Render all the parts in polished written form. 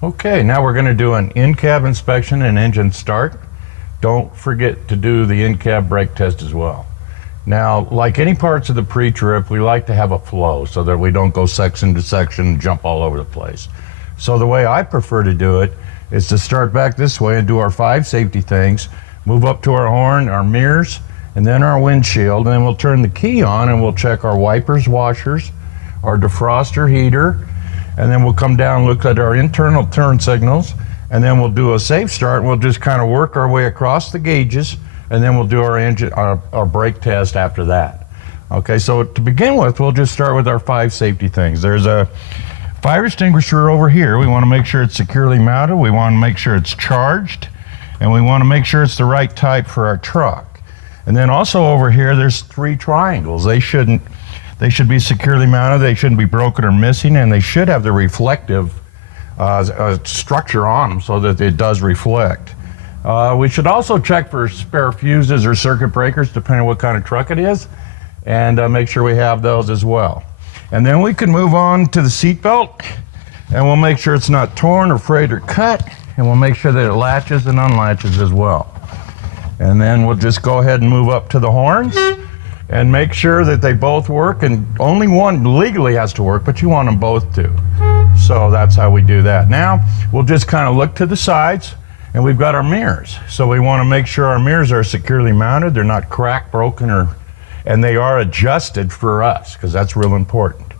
Okay, now we're going to do an in-cab inspection and engine start. Don't forget to do the in-cab brake test as well. Now, like any parts of the pre-trip, we like to have a flow so that we don't go section to section and jump all over the place. So the way I prefer to do it is to start back this way and do our 5 safety things, move up to our horn, our mirrors, and then our windshield, and then we'll turn the key on and we'll check our wipers, washers, our defroster heater, and then we'll come down and look at our internal turn signals, and then we'll do a safe start. We'll just kind of work our way across the gauges, and then we'll do our engine, our brake test after that. Okay, so to begin with, we'll just start with our 5 safety things. There's a fire extinguisher over here. We want to make sure it's securely mounted. We want to make sure it's charged, and we want to make sure it's the right type for our truck. And then also over here, there's 3 triangles. They should be securely mounted, they shouldn't be broken or missing, and they should have the reflective structure on them so that it does reflect. We should also check for spare fuses or circuit breakers, depending on what kind of truck it is, and make sure we have those as well. And then we can move on to the seat belt, and we'll make sure it's not torn or frayed or cut, and we'll make sure that it latches and unlatches as well. And then we'll just go ahead and move up to the horns and make sure that they both work, and only one legally has to work, but you want them both to. So that's how we do that. Now, we'll just kind of look to the sides, and we've got our mirrors. So we want to make sure our mirrors are securely mounted, they're not cracked, broken, and they are adjusted for us, because that's real important.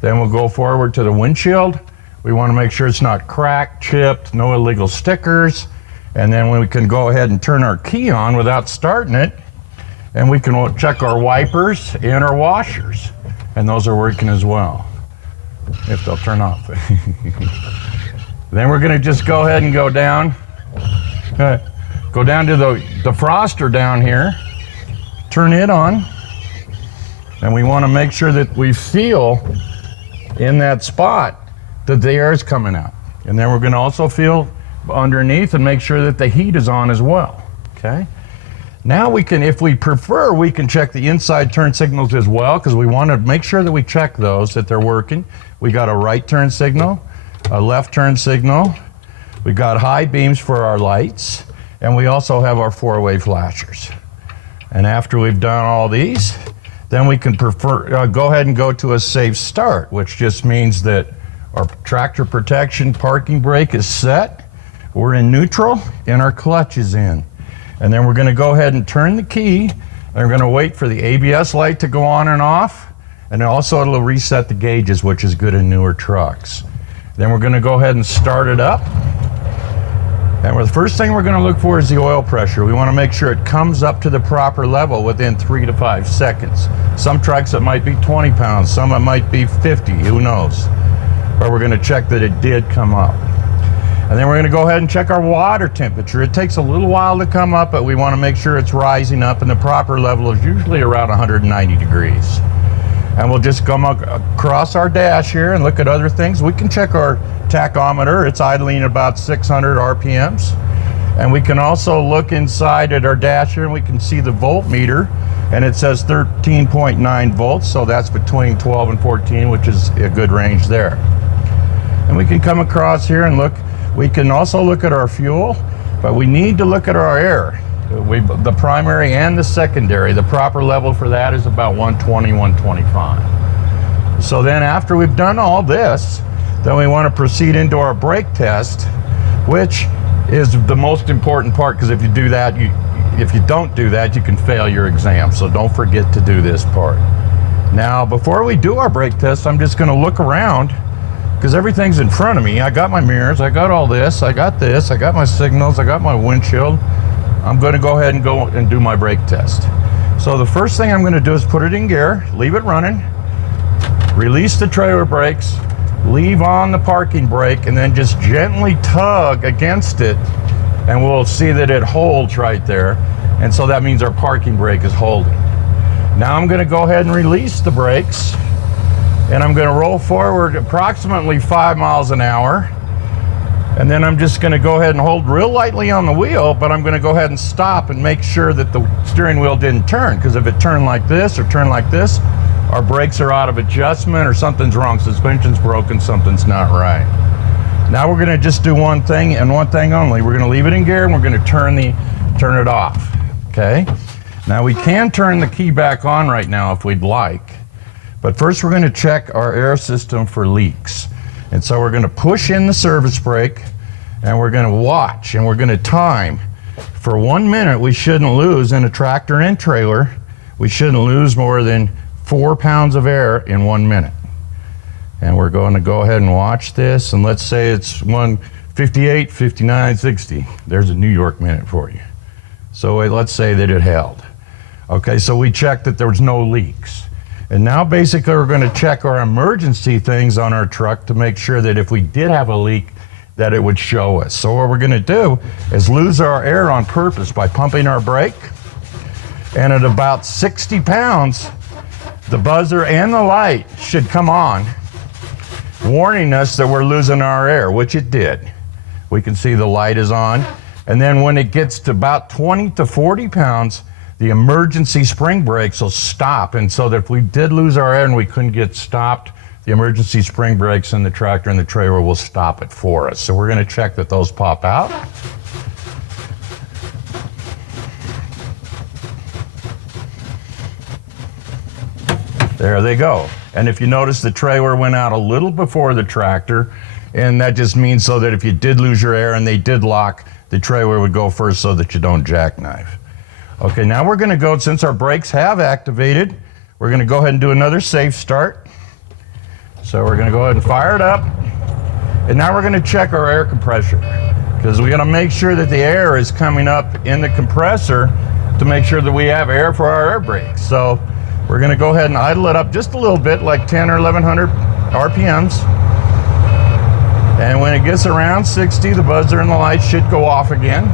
Then we'll go forward to the windshield. We want to make sure it's not cracked, chipped, no illegal stickers, and then we can go ahead and turn our key on without starting it, and we can check our wipers and our washers, and those are working as well, if they'll turn off. Then we're going to just go ahead and go down to the defroster down here, turn it on, and we want to make sure that we feel in that spot that the air is coming out. And then we're going to also feel underneath and make sure that the heat is on as well. Okay? Now we can, if we prefer, we can check the inside turn signals as well, because we want to make sure that we check those, that they're working. We got a right turn signal, a left turn signal, we got high beams for our lights, and we also have our 4-way flashers. And after we've done all these, then we can go ahead and go to a safe start, which just means that our tractor protection parking brake is set, we're in neutral, and our clutch is in. And then we're going to go ahead and turn the key, and we're going to wait for the ABS light to go on and off, and also it'll reset the gauges, which is good in newer trucks. Then we're going to go ahead and start it up. And the first thing we're going to look for is the oil pressure. We want to make sure it comes up to the proper level within 3 to 5 seconds. Some trucks it might be 20 pounds, some it might be 50, who knows. But we're going to check that it did come up. And then we're going to go ahead and check our water temperature. It takes a little while to come up, but we want to make sure it's rising up, and the proper level is usually around 190 degrees. And we'll just come across our dash here and look at other things. We can check our tachometer. It's idling at about 600 RPMs. And we can also look inside at our dash here, and we can see the voltmeter, and it says 13.9 volts, so that's between 12 and 14, which is a good range there. And we can come across here and look. We can also look at our fuel, but we need to look at our air. The primary and the secondary, the proper level for that is about 120, 125. So then after we've done all this, then we want to proceed into our brake test, which is the most important part, because if you do that, if you don't do that, you can fail your exam. So don't forget to do this part. Now, before we do our brake test, I'm just going to look around, because everything's in front of me. I got my mirrors, I got all this, I got my signals, I got my windshield. I'm going to go ahead and go and do my brake test. So the first thing I'm going to do is put it in gear, leave it running, release the trailer brakes, leave on the parking brake, and then just gently tug against it, and we'll see that it holds right there. And so that means our parking brake is holding. Now I'm going to go ahead and release the brakes, and I'm going to roll forward approximately 5 miles an hour. And then I'm just going to go ahead and hold real lightly on the wheel, but I'm going to go ahead and stop and make sure that the steering wheel didn't turn, because if it turned like this or turned like this, our brakes are out of adjustment or something's wrong, suspension's broken, something's not right. Now we're gonna just do one thing and one thing only. We're gonna leave it in gear and we're gonna turn it off, okay? Now we can turn the key back on right now if we'd like, but first we're gonna check our air system for leaks. And so we're gonna push in the service brake and we're gonna watch and we're gonna time. For 1 minute, we shouldn't lose in a tractor and trailer, we shouldn't lose more than 4 pounds of air in 1 minute. And we're going to go ahead and watch this, and let's say it's 1:58, 59, 60. There's a New York minute for you. So let's say that it held. Okay, so we checked that there was no leaks. And now basically we're going to check our emergency things on our truck to make sure that if we did have a leak, that it would show us. So what we're going to do is lose our air on purpose by pumping our brake. And at about 60 pounds, the buzzer and the light should come on, warning us that we're losing our air, which it did. We can see the light is on. And then when it gets to about 20 to 40 pounds, the emergency spring brakes will stop. And so that if we did lose our air and we couldn't get stopped, the emergency spring brakes in the tractor and the trailer will stop it for us. So we're going to check that those pop out. There they go. And if you notice, the trailer went out a little before the tractor, and that just means so that if you did lose your air and they did lock, the trailer would go first so that you don't jackknife. Okay, now we're gonna go, since our brakes have activated, we're gonna go ahead and do another safe start. So we're gonna go ahead and fire it up, and now we're gonna check our air compressor, because we're gonna make sure that the air is coming up in the compressor to make sure that we have air for our air brakes. So we're gonna go ahead and idle it up just a little bit, like 10 or 1100 RPMs. And when it gets around 60, the buzzer and the light should go off again.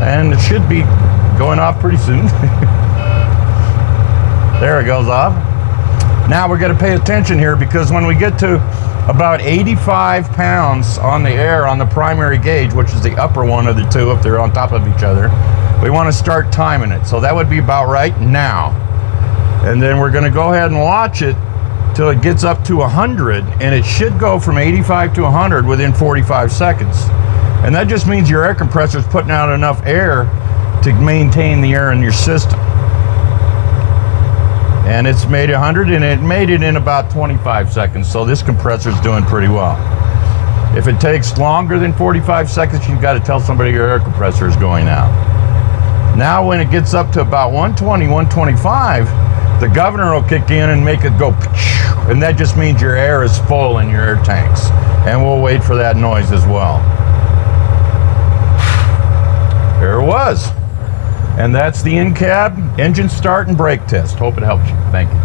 And it should be going off pretty soon. There it goes off. Now we're going to pay attention here, because when we get to about 85 pounds on the air on the primary gauge, which is the upper one of the two if they're on top of each other, we want to start timing it. So that would be about right now. And then we're going to go ahead and watch it till it gets up to 100, and it should go from 85 to 100 within 45 seconds. And that just means your air compressor is putting out enough air to maintain the air in your system. And it's made 100, and it made it in about 25 seconds. So this compressor is doing pretty well. If it takes longer than 45 seconds, you've got to tell somebody your air compressor is going out. Now when it gets up to about 120, 125, the governor will kick in and make it go, and that just means your air is full in your air tanks. And we'll wait for that noise as well. There it was. And that's the in-cab engine start and brake test. Hope it helps you. Thank you.